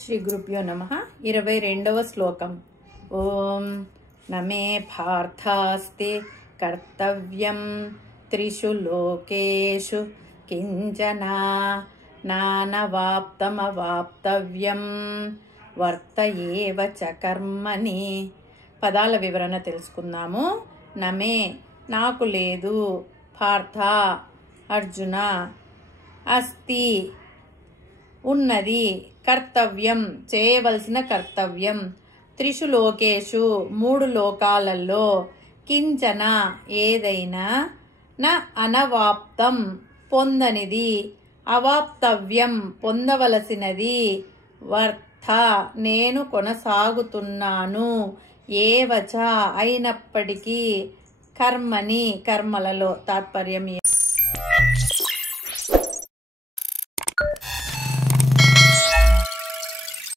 శ్రీ గురుభ్యో నమః 22వ శ్లోకం ఓం నమే పార్థాస్తి కర్తవ్యం త్రిషు లోకేషు కించన నానవాప్తమవాప్తవ్యం వర్త ఏవ చ కర్మని. పదాల వివరణ తెలుసుకుందాము. నమే నాకు లేదు, పార్థ అర్జున, అస్తి ఉన్నది, కర్తవ్యం చేయవలసిన కర్తవ్యం, త్రిషు లోకేషు మూడు లోకాలలో, కించన ఏదైనా, న అనవాప్తం పొందనిది, అవాప్తవ్యం పొందవలసినది, వర్త నేను కొనసాగుతున్నాను, ఏవచ అయినప్పటికీ, కర్మని కర్మలలో తాత్పర్యం